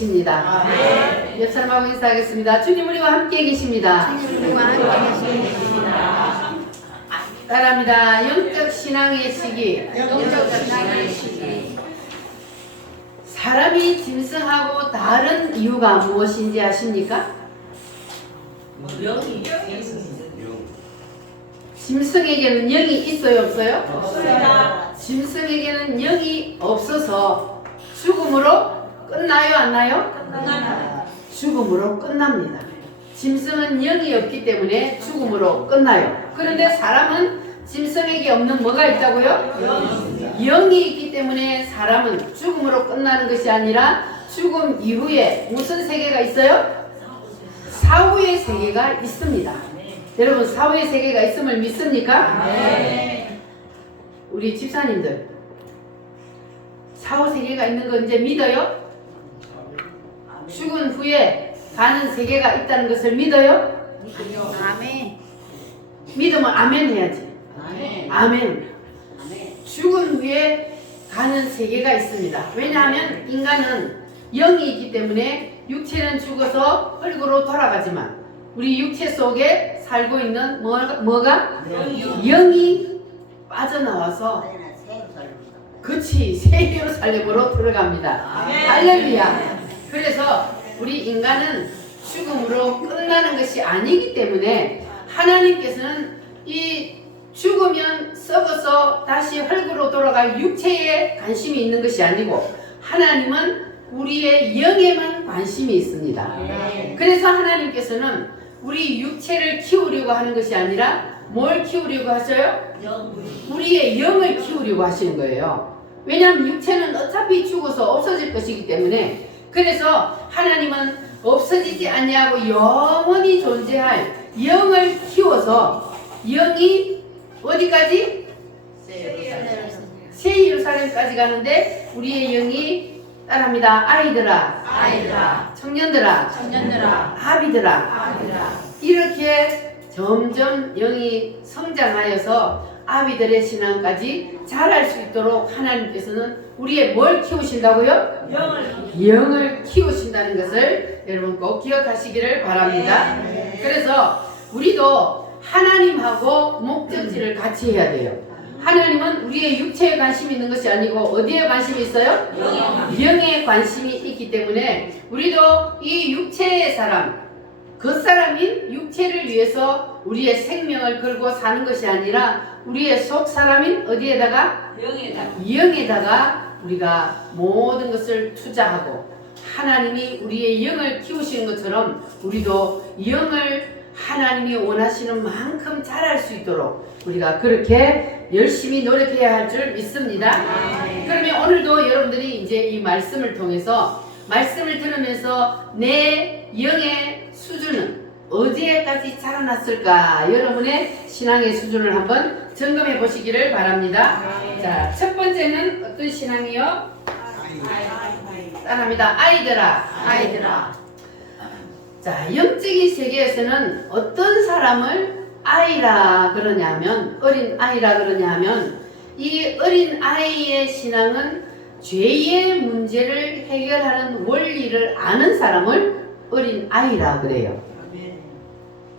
계십니다. 옆 사람하고 인사하겠습니다. 주님 우리와 함께 계십니다. 따라합니다. 영적 신앙의 시기. 사람이 짐승하고 다른 이유가 무엇인지 아십니까? 짐승에게는 영이 있어요, 없어요? 없어요. 짐승에게는 영이 없어서 죽음으로 끝나요, 안 나요? 끝나요. 죽음으로 끝납니다. 짐승은 영이 없기 때문에 죽음으로 끝나요. 그런데 사람은 짐승에게 없는 뭐가 있다고요? 영이 있기 때문에 사람은 죽음으로 끝나는 것이 아니라 죽음 이후에 무슨 세계가 있어요? 사후의 세계가 있습니다. 여러분 사후의 세계가 있음을 믿습니까? 우리 집사님들 사후 세계가 있는 거 이제 믿어요? 죽은 후에 가는 세계가 있다는 것을 믿어요? 아멘. 믿으면 아멘 해야지. 아멘. 죽은 후에 가는 세계가 있습니다. 왜냐하면 인간은 영이 있기 때문에 육체는 죽어서 흙으로 돌아가지만 우리 육체 속에 살고 있는 뭐가? 영이 빠져나와서 그치 새 예루살렘으로 들어갑니다. 할렐루야. 그래서 우리 인간은 죽음으로 끝나는 것이 아니기 때문에 하나님께서는 이 죽으면 썩어서 다시 흙으로 돌아갈 육체에 관심이 있는 것이 아니고 하나님은 우리의 영에만 관심이 있습니다. 그래서 하나님께서는 우리 육체를 키우려고 하는 것이 아니라 뭘 키우려고 하셔요? 우리의 영을 키우려고 하시는 거예요. 왜냐하면 육체는 어차피 죽어서 없어질 것이기 때문에 그래서 하나님은 없어지지 아니하고 영원히 존재할 영을 키워서 영이 어디까지? 새 예루살렘까지 가는데 우리의 영이 따라합니다. 아이들아, 청년들아, 아비들아 이렇게 점점 영이 성장하여서 아비들의 신앙까지 자랄 수 있도록 하나님께서는 우리의 뭘 키우신다고요? 영을 키우신다는 것을 여러분 꼭 기억하시기를 바랍니다. 그래서 우리도 하나님하고 목적지를 같이 해야 돼요. 하나님은 우리의 육체에 관심이 있는 것이 아니고 어디에 관심이 있어요? 영에 관심이 있기 때문에 우리도 이 육체의 사람, 그 사람인 육체를 위해서 우리의 생명을 걸고 사는 것이 아니라 우리의 속 사람인 어디에다가? 영에다가 우리가 모든 것을 투자하고 하나님이 우리의 영을 키우시는 것처럼 우리도 영을 하나님이 원하시는 만큼 자랄 수 있도록 우리가 그렇게 열심히 노력해야 할 줄 믿습니다. 그러면 오늘도 여러분들이 이제 이 말씀을 통해서 말씀을 들으면서 내 영의 수준은 어디에까지 자라났을까 여러분의 신앙의 수준을 한번 점검해 보시기를 바랍니다. 자, 첫 번째는 어떤 신앙이요? 따라합니다. 아이들아. 자, 영적인 세계에서는 어떤 사람을 아이라 그러냐면 어린 아이라 그러냐면 이 어린 아이의 신앙은 죄의 문제를 해결하는 원리를 아는 사람을 어린 아이라 그래요.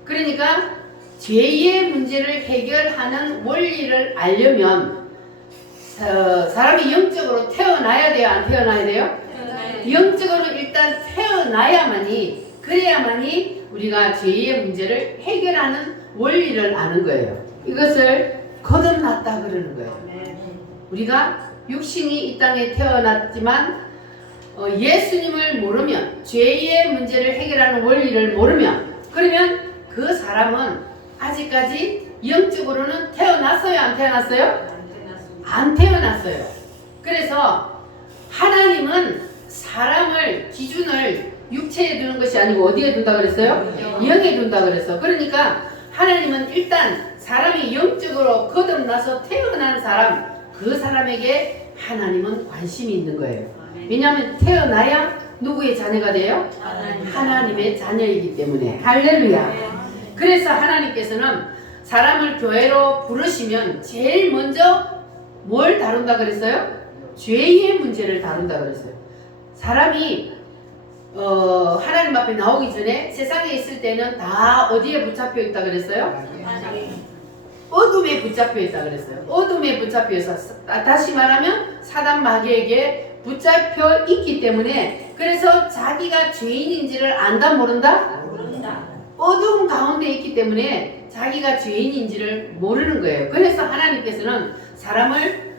그러니까 죄의 문제를 해결하는 원리를 알려면 사람이 영적으로 태어나야 돼요? 안 태어나야 돼요? 영적으로 일단 태어나야만이 그래야만이 우리가 죄의 문제를 해결하는 원리를 아는 거예요. 이것을 거듭났다 그러는 거예요. 우리가 육신이 이 땅에 태어났지만 예수님을 모르면 죄의 문제를 해결하는 원리를 모르면 그러면 그 사람은 아직까지 영적으로는 태어났어요? 안 태어났어요? 안 태어났어요. 그래서 하나님은 사람을 기준을 육체에 두는 것이 아니고 어디에 둔다 그랬어요? 영에 둔다 그랬어. 그러니까 하나님은 일단 사람이 영적으로 거듭나서 태어난 사람 그 사람에게 하나님은 관심이 있는 거예요. 왜냐하면 태어나야 누구의 자녀가 돼요? 하나님의 자녀이기 때문에. 할렐루야. 그래서 하나님께서는 사람을 교회로 부르시면 제일 먼저 뭘 다룬다 그랬어요? 죄의 문제를 다룬다 그랬어요. 사람이 하나님 앞에 나오기 전에 세상에 있을 때는 다 어디에 붙잡혀 있다 그랬어요? 어둠에 붙잡혀 있다 그랬어요. 어둠에 붙잡혀 있었어. 다시 말하면 사단 마귀에게 붙잡혀 있기 때문에, 그래서 자기가 죄인인지를 안다 모른다? 모른다. 어두운 가운데 있기 때문에 자기가 죄인인지를 모르는 거예요. 그래서 하나님께서는 사람을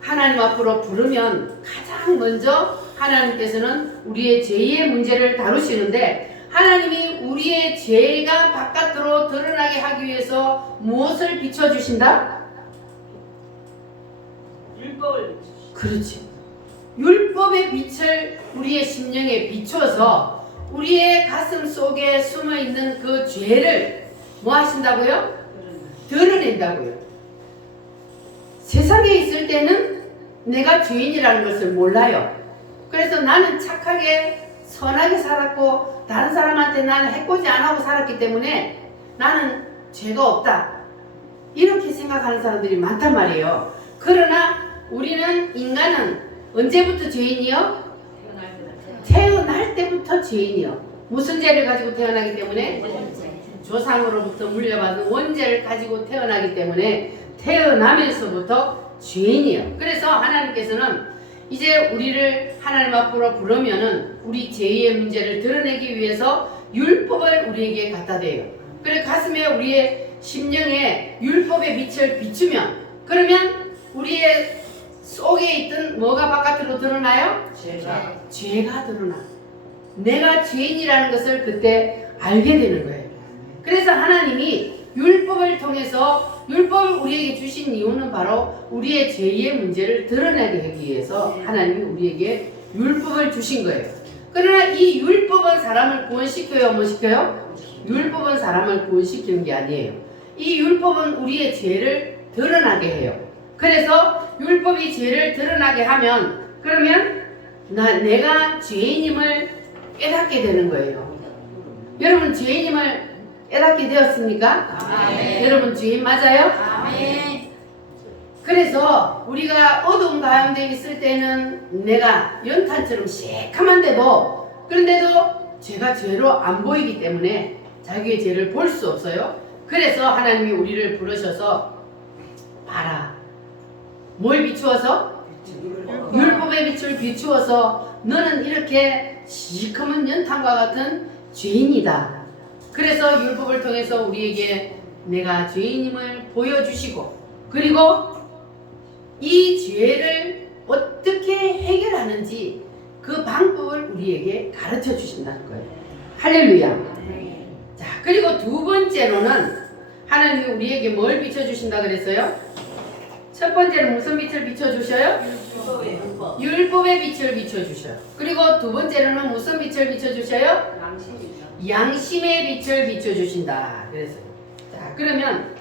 하나님 앞으로 부르면 가장 먼저 하나님께서는 우리의 죄의 문제를 다루시는데, 하나님이 우리의 죄가 바깥으로 드러나게 하기 위해서 무엇을 비춰주신다? 율법을 그렇지. 율법의 빛을 우리의 심령에 비춰서 우리의 가슴 속에 숨어있는 그 죄를 뭐 하신다고요? 드러낸다고요. 세상에 있을 때는 내가 죄인이라는 것을 몰라요. 그래서 나는 착하게 선하게 살았고 다른 사람한테 나는 해코지 안 하고 살았기 때문에 나는 죄가 없다, 이렇게 생각하는 사람들이 많단 말이에요. 그러나 우리는, 인간은 언제부터 죄인이요? 태어날 때부터 죄인이요. 무슨 죄를 가지고 태어나기 때문에? 조상으로부터 물려받은 원죄를 가지고 태어나기 때문에 태어나면서부터 죄인이에요. 그래서 하나님께서는 이제 우리를 하나님 앞으로 부르면은 우리 죄의 문제를 드러내기 위해서 율법을 우리에게 갖다 대요. 그래 가슴에 우리의 심령에 율법의 빛을 비추면, 그러면 우리의 속에 있던 뭐가 바깥으로 드러나요? 죄가 드러나. 내가 죄인이라는 것을 그때 알게 되는 거예요. 그래서 하나님이 율법을 통해서, 율법을 우리에게 주신 이유는 바로 우리의 죄의 문제를 드러내게 하기 위해서 하나님이 우리에게 율법을 주신 거예요. 그러나 이 율법은 사람을 구원시켜요, 뭐 시켜요? 율법은 사람을 구원시키는 게 아니에요. 이 율법은 우리의 죄를 드러나게 해요. 그래서 율법이 죄를 드러나게 하면, 그러면 내가 죄인임을 깨닫게 되는 거예요. 여러분 죄인임을 깨닫게 되었습니까? 아멘. 여러분 죄인 맞아요? 아멘. 그래서 우리가 어두운 가운데 있을 때는 내가 연탄처럼 새카만데도, 그런데도 죄가 죄로 안 보이기 때문에 자기의 죄를 볼 수 없어요. 그래서 하나님이 우리를 부르셔서 봐라. 뭘 비추어서? 율법의 빛을 비추어서 너는 이렇게 시커먼 연탄과 같은 죄인이다. 그래서 율법을 통해서 우리에게 내가 죄인임을 보여주시고, 그리고 이 죄를 어떻게 해결하는지 그 방법을 우리에게 가르쳐 주신다는 거예요. 할렐루야. 자, 그리고 두 번째로는 하나님이 우리에게 뭘 비춰주신다 그랬어요? 첫 번째는 무슨 빛을 비춰주셔요? 율법의 빛을 비춰주셔요. 그리고 두 번째로는 무슨 빛을 비춰주셔요? 양심의 빛을 비춰주신다 그랬어요. 자, 그러면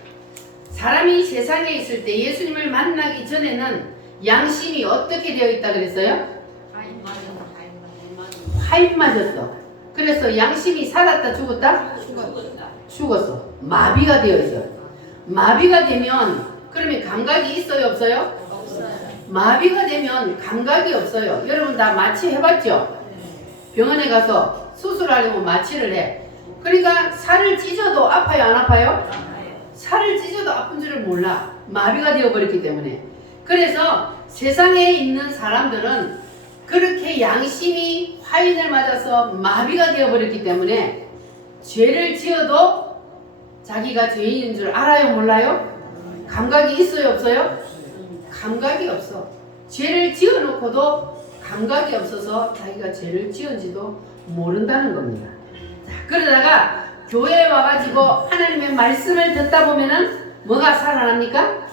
사람이 세상에 있을 때 예수님을 만나기 전에는 양심이 어떻게 되어 있다 그랬어요? 하입 맞았어. 그래서 양심이 살았다 죽었다? 죽었어. 마비가 되어 있어요. 마비가 되면 그러면 감각이 있어요 없어요? 없어요. 마비가 되면 감각이 없어요. 여러분 다 마취 해봤죠? 병원에 가서 수술하려고 마취를 해. 그러니까 살을 찢어도 아파요 안 아파요? 살을 찢어도 아픈 줄을 몰라. 마비가 되어버렸기 때문에. 그래서 세상에 있는 사람들은 그렇게 양심이 화인을 맞아서 마비가 되어버렸기 때문에 죄를 지어도 자기가 죄인인 줄 알아요 몰라요? 감각이 있어요 없어요? 감각이 없어. 죄를 지어놓고도 감각이 없어서 자기가 죄를 지은지도 모른다는 겁니다. 자, 그러다가 교회에 와가지고 하나님의 말씀을 듣다 보면은 뭐가 살아납니까?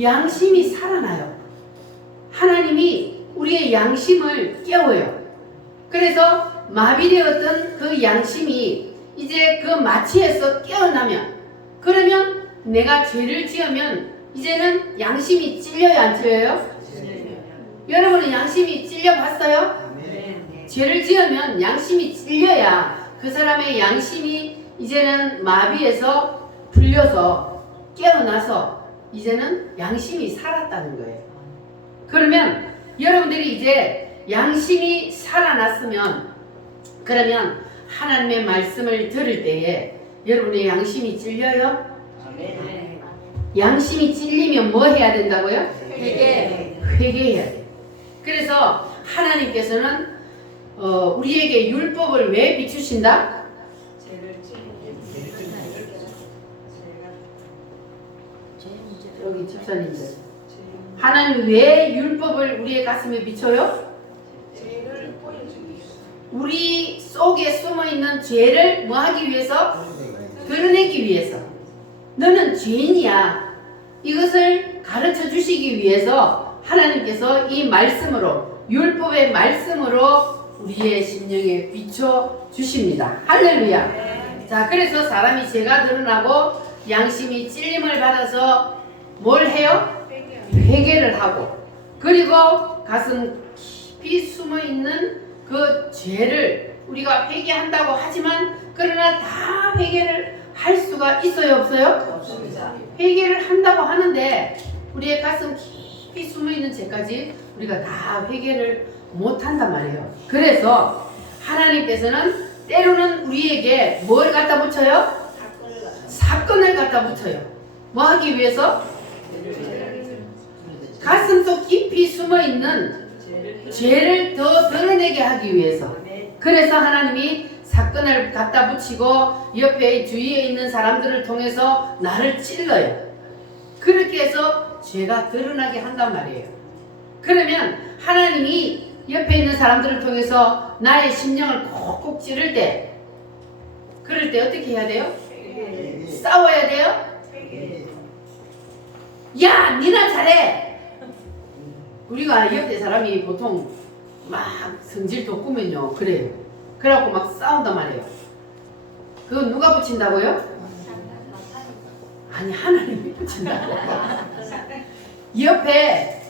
양심이 살아나요. 하나님이 우리의 양심을 깨워요. 그래서 마비되었던 그 양심이 이제 그 마취에서 깨어나면, 그러면 내가 죄를 지으면 이제는 양심이 찔려요 안 찔려요? 여러분은 양심이 찔려봤어요? 죄를 지으면 양심이 찔려야 그 사람의 양심이 이제는 마비에서 풀려서 깨어나서 이제는 양심이 살았다는 거예요. 그러면 여러분들이 이제 양심이 살아났으면 그러면 하나님의 말씀을 들을 때에 여러분의 양심이 찔려요? 네. 양심이 찔리면 뭐 해야 된다고요? 회개. 회개해야 돼요. 그래서 하나님께서는 우리에게 율법을 왜 비추신다? 여기 집사님들, 하나님 왜 율법을 우리의 가슴에 비춰요? 우리 속에 숨어있는 죄를 뭐 하기 위해서? 드러내기 위해서. 너는 죄인이야. 이것을 가르쳐 주시기 위해서 하나님께서 이 말씀으로, 율법의 말씀으로 우리의 심령에 비춰 주십니다. 할렐루야. 자, 그래서 사람이 죄가 드러나고 양심이 찔림을 받아서 뭘 해요? 회개를 하고, 그리고 가슴 깊이 숨어있는 그 죄를 우리가 회개한다고 하지만, 그러나 다 회개를 할 수가 있어요, 없어요? 없습니다. 회개를 한다고 하는데 우리의 가슴 깊이 숨어있는 죄까지 우리가 다 회개를 못한단 말이에요. 그래서 하나님께서는 때로는 우리에게 뭘 갖다 붙여요? 사건을 갖다 붙여요. 뭐 하기 위해서? 가슴속 깊이 숨어있는 죄를 더 드러내게 하기 위해서. 그래서 하나님이 사건을 갖다 붙이고 옆에 주위에 있는 사람들을 통해서 나를 찔러요. 그렇게 해서 죄가 드러나게 한단 말이에요. 그러면 하나님이 옆에 있는 사람들을 통해서 나의 심령을 콕콕 찌를 때, 그럴 때 어떻게 해야 돼요? 싸워야 돼요? 야, 니나 잘해! 우리가 옆에 사람이 보통 막 성질 돋구면요, 그래요. 그래갖고 막 싸운단 말이에요. 그거 누가 붙인다고요? 아니, 하나님이 붙인다고. 옆에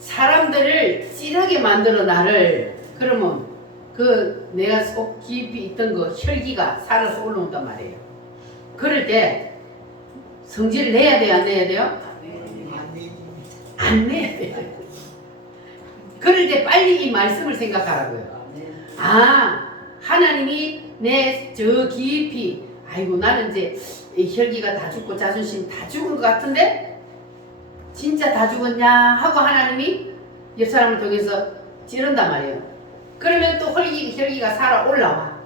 사람들을 찌르게 만들어 나를, 그러면 그 내가 속 깊이 있던 그 혈기가 살아서 올라온단 말이에요. 그럴 때 성질을 내야 돼요, 안 내야 돼요? 안 내야 돼요. 그럴 때 빨리 이 말씀을 생각하라고요. 아, 하나님이 내 저 깊이, 아이고 나는 이제 이 혈기가 다 죽고 자존심 다 죽은 것 같은데 진짜 다 죽었냐 하고 하나님이 옆 사람을 통해서 찌른단 말이에요. 그러면 또 혈기가 살아 올라와.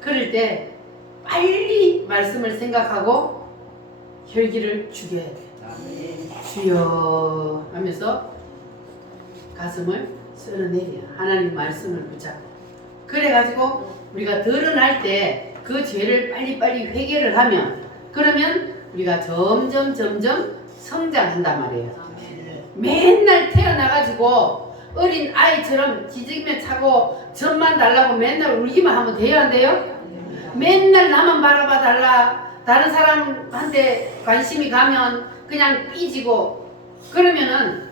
그럴 때 빨리 말씀을 생각하고 혈기를 죽여야 돼. 주여 하면서 가슴을 쓸어내려. 하나님 말씀을 붙잡고. 그래가지고 우리가 드러날 때 그 죄를 빨리빨리 회개를 하면, 그러면 우리가 점점 성장한단 말이에요. 맨날 태어나가지고 어린 아이처럼 기저귀만 차고 젖만 달라고 맨날 울기만 하면 돼요, 안 돼요? 맨날 나만 바라봐 달라, 다른 사람한테 관심이 가면 그냥 삐지고, 그러면은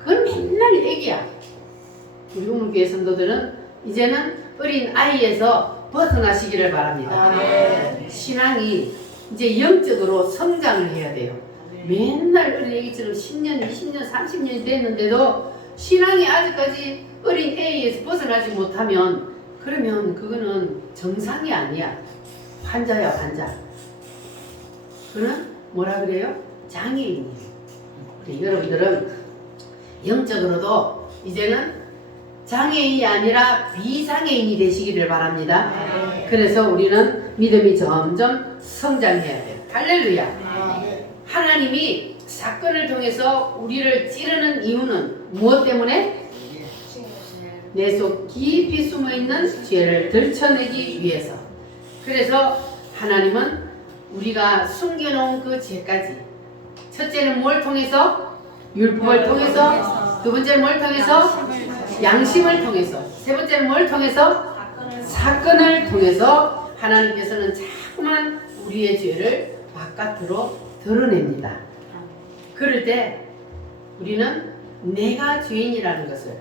그건 맨날 애기야. 우리 우물교회 성도들은 이제는 어린 아이에서 벗어나시기를 바랍니다. 신앙이 이제 영적으로 성장을 해야 돼요. 맨날 어린 애기처럼 10년, 20년, 30년이 됐는데도 신앙이 아직까지 어린 애에서 벗어나지 못하면, 그러면 그거는 정상이 아니야. 환자야, 환자. 그는 뭐라 그래요? 장애인이에요. 여러분들은 영적으로도 이제는 장애인이 아니라 비장애인이 되시기를 바랍니다. 그래서 우리는 믿음이 점점 성장해야 돼요. 할렐루야. 하나님이 사건을 통해서 우리를 찌르는 이유는 무엇 때문에? 내 속 깊이 숨어있는 죄를 들춰내기 위해서. 그래서 하나님은 우리가 숨겨놓은 그 죄까지, 첫째는 뭘 통해서? 율법을 통해서. 두 번째는 뭘 통해서? 양심을 통해서. 세 번째는 뭘 통해서? 사건을 통해서 하나님께서는 자꾸만 우리의 죄를 바깥으로 드러냅니다. 그럴 때 우리는 내가 죄인이라는 것을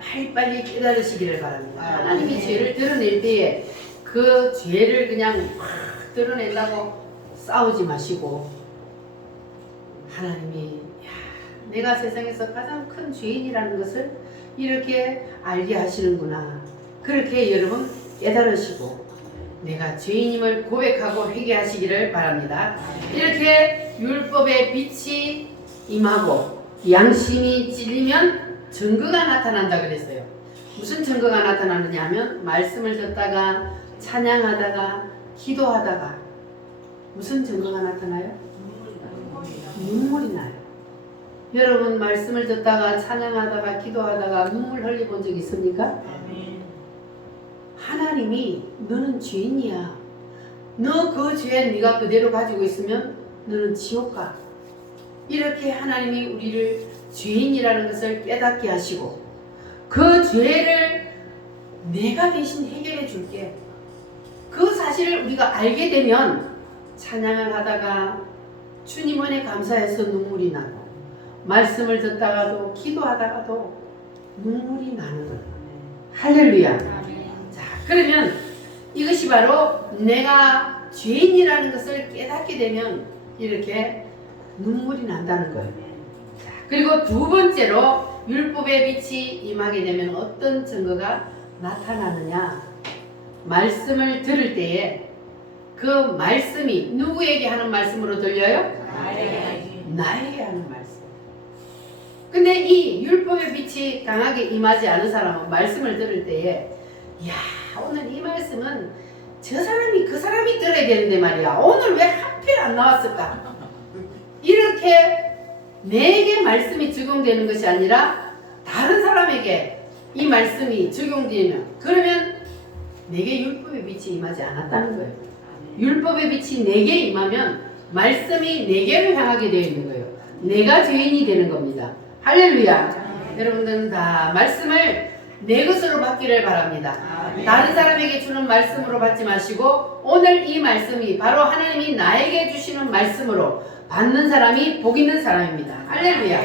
빨리빨리 깨달으시기를 바랍니다. 하나님이 죄를 드러낼 때에 그 죄를 그냥 확 드러낸다고 싸우지 마시고, 하나님이 내가 세상에서 가장 큰 죄인이라는 것을 이렇게 알게 하시는구나. 그렇게 여러분 깨달으시고 내가 죄인임을 고백하고 회개하시기를 바랍니다. 이렇게 율법의 빛이 임하고 양심이 찔리면 증거가 나타난다 그랬어요. 무슨 증거가 나타나느냐 하면 말씀을 듣다가 찬양하다가 기도하다가 무슨 증거가 나타나요? 눈물이 나요. 여러분 말씀을 듣다가 찬양하다가 기도하다가 눈물 흘려본 적 있습니까? 하나님이 너는 죄인이야. 너 그 죄 네가 그대로 가지고 있으면 너는 지옥 가. 이렇게 하나님이 우리를 죄인이라는 것을 깨닫게 하시고 그 죄를 내가 대신 해결해 줄게. 그 사실을 우리가 알게 되면 찬양을 하다가 주님 은혜 감사해서 눈물이 나고 말씀을 듣다가도 기도하다가도 눈물이 나는 거예요. 할렐루야. 자, 그러면 이것이 바로 내가 죄인이라는 것을 깨닫게 되면 이렇게 눈물이 난다는 거예요. 자, 그리고 두 번째로 율법의 빛이 임하게 되면 어떤 증거가 나타나느냐? 말씀을 들을 때에 그 말씀이 누구에게 하는 말씀으로 들려요? 나에게 하는 말씀. 근데 이 율법의 빛이 강하게 임하지 않은 사람은 말씀을 들을 때에 야, 오늘 이 말씀은 저 사람이 그 사람이 들어야 되는데 말이야. 오늘 왜 하필 안 나왔을까? 이렇게 내게 말씀이 적용되는 것이 아니라 다른 사람에게 이 말씀이 적용되면 그러면 내게 율법의 빛이 임하지 않았다는 거예요. 율법의 빛이 내게 임하면 말씀이 내게로 향하게 되어 있는 거예요. 내가 죄인이 되는 겁니다. 할렐루야. 여러분들은 다 말씀을 내 것으로 받기를 바랍니다. 다른 사람에게 주는 말씀으로 받지 마시고 오늘 이 말씀이 바로 하나님이 나에게 주시는 말씀으로 받는 사람이 복 있는 사람입니다. 할렐루야.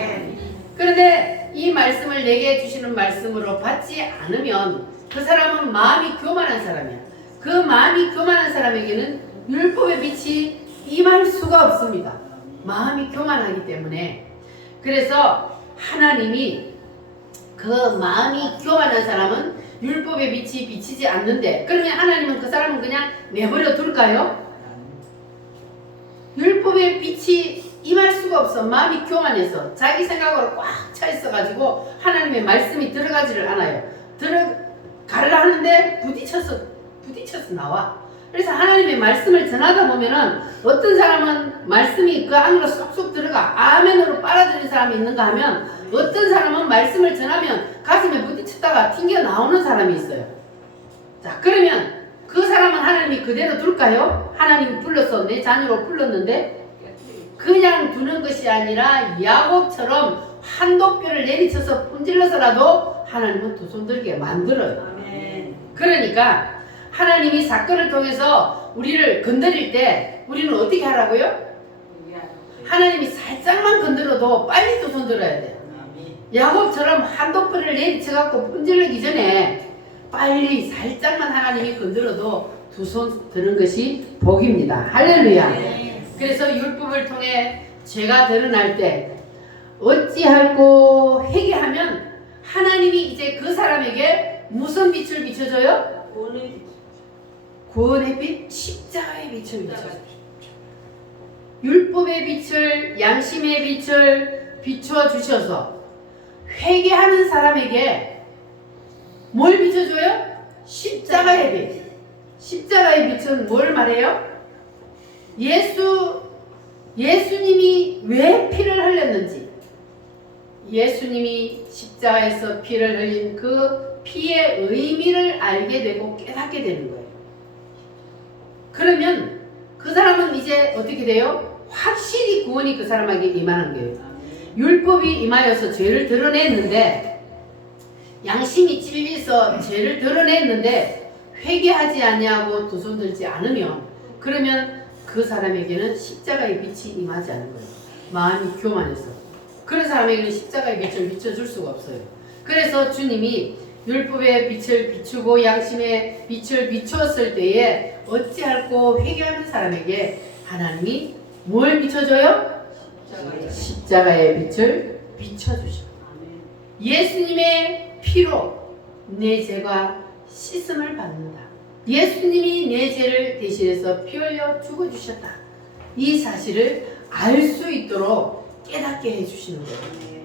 그런데 이 말씀을 내게 주시는 말씀으로 받지 않으면 그 사람은 마음이 교만한 사람이야. 그 마음이 교만한 사람에게는 율법의 빛이 임할 수가 없습니다. 마음이 교만하기 때문에. 그래서 하나님이 그 마음이 교만한 사람은 율법의 빛이 비치지 않는데 그러면 하나님은 그 사람은 그냥 내버려 둘까요? 율법의 빛이 임할 수가 없어. 마음이 교만해서 자기 생각으로 꽉 차 있어가지고 하나님의 말씀이 들어가지를 않아요. 들어가려 하는데 부딪혀서 나와. 그래서 하나님의 말씀을 전하다 보면은 어떤 사람은 말씀이 그 안으로 쏙쏙 들어가 아멘으로 빨아들인 사람이 있는가 하면 어떤 사람은 말씀을 전하면 가슴에 부딪혔다가 튕겨 나오는 사람이 있어요. 자, 그러면 그 사람은 하나님이 그대로 둘까요? 하나님이 불러서 내 자녀로 불렀는데 그냥 두는 것이 아니라 야곱처럼 한독뼈를 내리쳐서 분질러서라도 하나님은 두 손 들게 만들어요. 그러니까 하나님이 사건을 통해서 우리를 건드릴 때 우리는 어떻게 하라고요? 하나님이 살짝만 건드려도 빨리 두 손 들어야 돼요. 야곱처럼 한독뼈를 내리쳐갖고 분질르기 전에 빨리 살짝만 하나님이 건드려도 두 손 드는 것이 복입니다. 할렐루야. 그래서 율법을 통해 죄가 드러날 때 어찌할꼬 회개하면 하나님이 이제 그 사람에게 무슨 빛을 비춰줘요? 구원의 빛, 십자가의 빛을 비춰줘요. 율법의 빛을, 양심의 빛을 비추어 주셔서 회개하는 사람에게 뭘 비춰줘요? 십자가의 빛. 십자가의 빛은 뭘 말해요? 예수님이 왜 피를 흘렸는지, 예수님이 십자가에서 피를 흘린 그 피의 의미를 알게 되고 깨닫게 되는 거예요. 그러면 그 사람은 이제 어떻게 돼요? 확실히 구원이 그 사람에게 임하는 거예요. 율법이 임하여서 죄를 드러냈는데, 양심이 찔려서 죄를 드러냈는데 회개하지 아니하고 두 손 들지 않으면, 그러면 그 사람에게는 십자가의 빛이 임하지 않는 거예요. 마음이 교만해서. 그런 사람에게는 십자가의 빛을 비춰줄 수가 없어요. 그래서 주님이 율법의 빛을 비추고 양심의 빛을 비추었을 때에 어찌할꼬 회개하는 사람에게 하나님이 뭘 비춰줘요? 십자가의 빛을 비춰주셔. 예수님의 피로 내 죄가 씻음을 받는다. 예수님이 내 죄를 대신해서 피 흘려 죽어주셨다. 이 사실을 알 수 있도록 깨닫게 해주시는 거예요.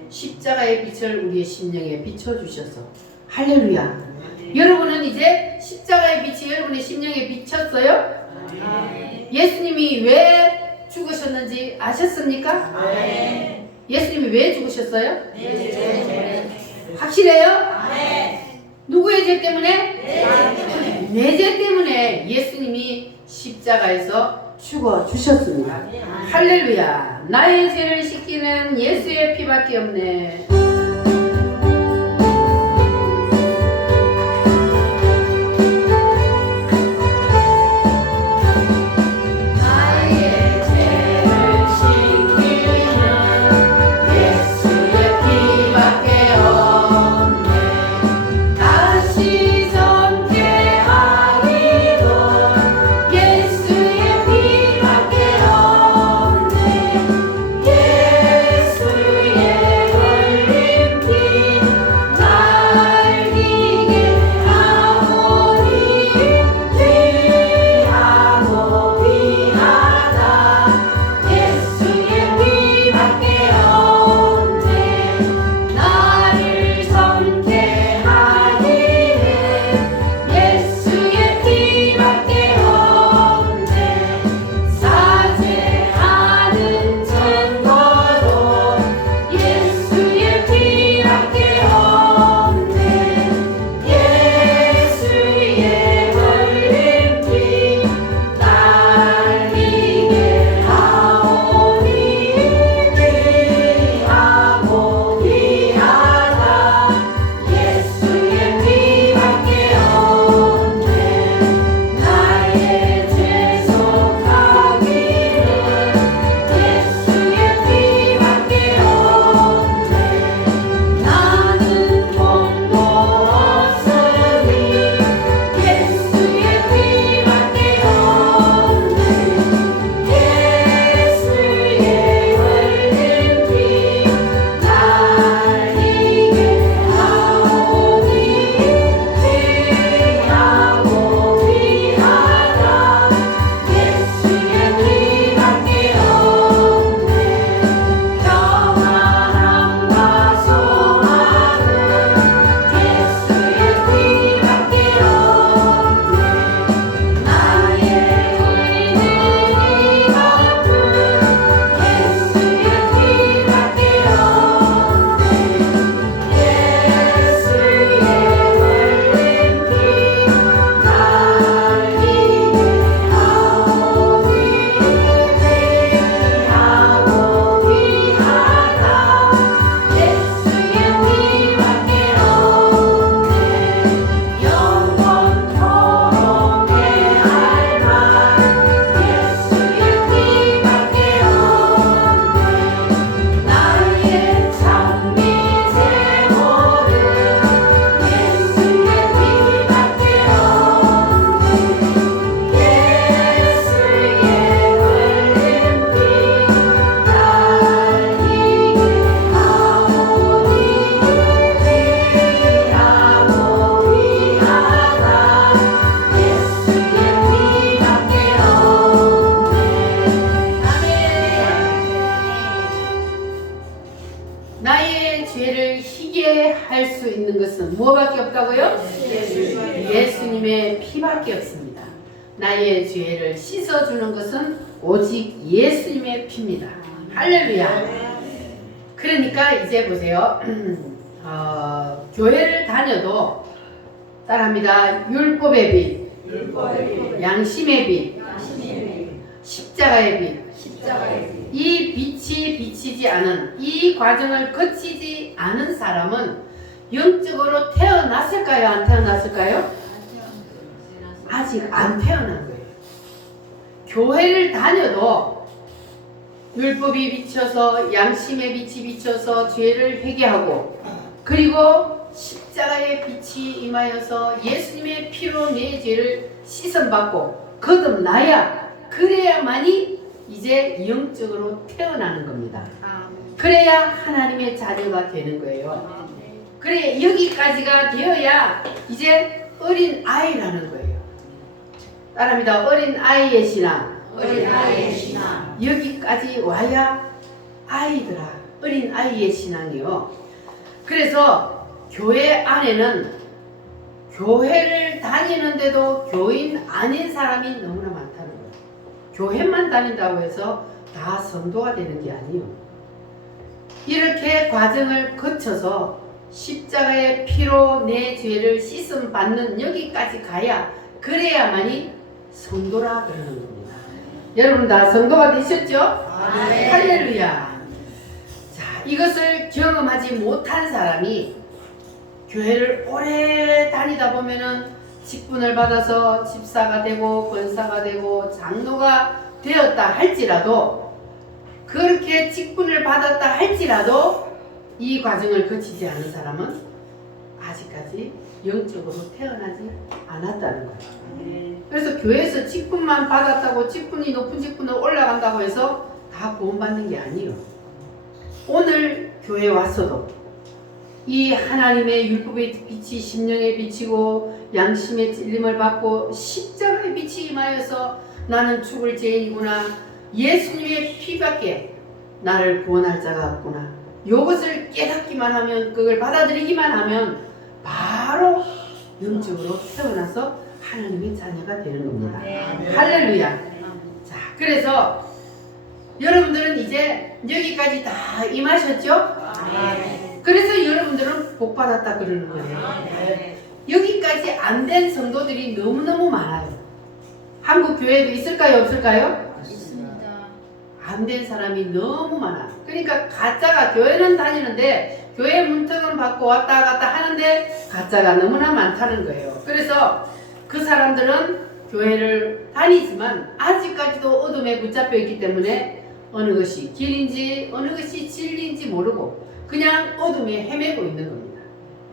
십자가의 빛을 우리의 심령에 비춰주셔서. 할렐루야. 여러분은 이제 십자가의 빛이 여러분의 심령에 비쳤어요? 예수님이 왜 죽으셨는지 아셨습니까? 예수님이 왜 죽으셨어요? 확실해요? 누구의 죄 때문에? 내 죄 때문에 예수님이 십자가에서 죽어주셨습니다. 할렐루야. 나의 죄를 씻기는 예수의 피밖에 없네. 뭐밖에 없다고요? 예수님의 피밖에 없습니다. 나의 죄를 씻어주는 것은 오직 예수님의 피입니다. 할렐루야. 그러니까 이제 보세요. 교회를 다녀도 따라합니다. 율법의 빛, 양심의 빛, 십자가의 빛. 이 빛이 비치지 않은, 이 과정을 거치지 않은 사람은 영적으로 태어났을까요? 안 태어났을까요? 아직 안 태어난 거예요. 교회를 다녀도 율법이 비쳐서, 양심의 빛이 비쳐서 죄를 회개하고, 그리고 십자가의 빛이 임하여서 예수님의 피로 내 죄를 씻음받고 거듭나야, 그래야만이 이제 영적으로 태어나는 겁니다. 그래야 하나님의 자녀가 되는 거예요. 그래, 여기까지가 되어야 이제 어린 아이라는 거예요. 따라합니다. 어린 아이의 신앙. 어린 아이의 신앙. 여기까지 와야 아이들아, 어린 아이의 신앙이요. 그래서 교회 안에는 교회를 다니는데도 교인 아닌 사람이 너무나 많다는 거예요. 교회만 다닌다고 해서 다 성도가 되는 게 아니에요. 이렇게 과정을 거쳐서 십자가의 피로 내 죄를 씻음 받는 여기까지 가야 그래야만이 성도라 그러는 겁니다. 여러분 다 성도가 되셨죠? 아멘. 할렐루야. 자, 이것을 경험하지 못한 사람이 교회를 오래 다니다 보면은 직분을 받아서 집사가 되고 권사가 되고 장로가 되었다 할지라도, 그렇게 직분을 받았다 할지라도 이 과정을 거치지 않은 사람은 아직까지 영적으로 태어나지 않았다는 거예요. 그래서 교회에서 직분만 받았다고, 직분이 높은 직분으로 올라간다고 해서 다 구원받는 게 아니에요. 오늘 교회 와서도 이 하나님의 율법의 빛이 심령에 비치고 양심의 찔림을 받고 십자가의 빛이 임하여서 나는 죽을 죄인이구나, 예수님의 피밖에 나를 구원할 자가 없구나, 이것을 깨닫기만 하면, 그걸 받아들이기만 하면 바로 영적으로 태어나서 하나님의 자녀가 되는 겁니다. 할렐루야. 자, 그래서 여러분들은 이제 여기까지 다 임하셨죠? 그래서 여러분들은 복 받았다 그러는 거예요. 여기까지 안 된 성도들이 너무너무 많아요. 한국 교회도 있을까요, 없을까요? 있습니다. 안 된 사람이 너무 많아. 그러니까 가짜가, 교회는 다니는데 교회 문턱은 받고 왔다 갔다 하는데 가짜가 너무나 많다는 거예요. 그래서 그 사람들은 교회를 다니지만 아직까지도 어둠에 붙잡혀 있기 때문에 어느 것이 길인지 어느 것이 진리인지 모르고 그냥 어둠에 헤매고 있는 겁니다.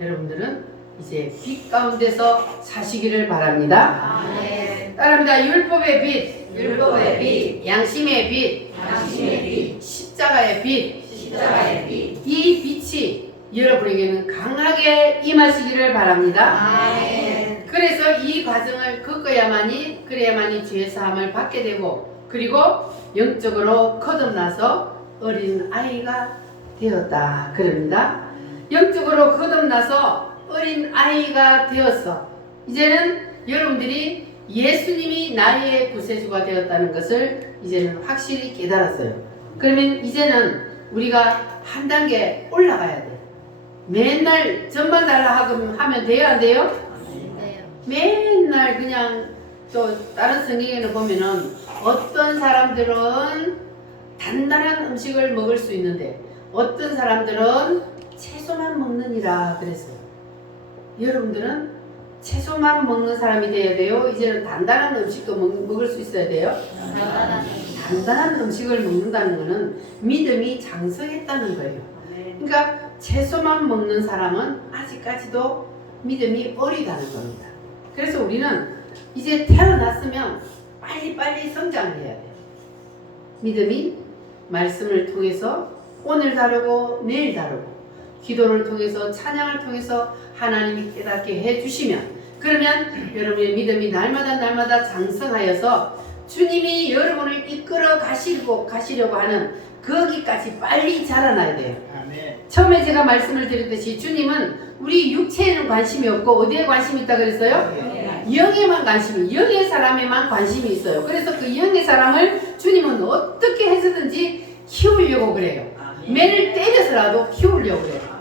여러분들은 이제 빛 가운데서 사시기를 바랍니다. 아멘. 따라합니다. 율법의 빛, 율법의 빛, 양심의 빛, 양심의 빛, 십자가의 빛, 십자가의 빛. 이 빛이 여러분에게는 강하게 임하시기를 바랍니다. 아멘. 그래서 이 과정을 겪어야만이, 그래야만이 죄 사함을 받게 되고, 그리고 영적으로 거듭나서 어린 아이가 되었다 그럽니다. 영적으로 거듭나서 어린 아이가 되어서 이제는 여러분들이 예수님이 나의 구세주가 되었다는 것을 이제는 확실히 깨달았어요. 그러면 이제는 우리가 한 단계 올라가야 돼. 맨날 전만 달라 하면 돼요, 안 돼요? 맨날 그냥, 또 다른 성경에는 보면은 어떤 사람들은 단단한 음식을 먹을 수 있는데 어떤 사람들은 채소만 먹느니라 그랬어요. 여러분들은 채소만 먹는 사람이 돼야 돼요? 이제는 단단한 음식도 먹을 수 있어야 돼요? 단단한 음식을 먹는다는 것은 믿음이 장성했다는 거예요. 그러니까 채소만 먹는 사람은 아직까지도 믿음이 어리다는 겁니다. 그래서 우리는 이제 태어났으면 빨리빨리 성장을 해야 돼요. 믿음이 말씀을 통해서 오늘 다르고 내일 다르고 기도를 통해서, 찬양을 통해서 하나님이 깨닫게 해주시면, 그러면 여러분의 믿음이 날마다 장성하여서 주님이 여러분을 이끌어 가시려고 하는 거기까지 빨리 자라나야 돼요. 처음에 제가 말씀을 드렸듯이 주님은 우리 육체에는 관심이 없고 어디에 관심이 있다 그랬어요? 영에만 관심이, 영의 사람에만 관심이 있어요. 그래서 그 영의 사람을 주님은 어떻게 해서든지 키우려고 그래요. 매를 때려서라도 키우려고 그래요.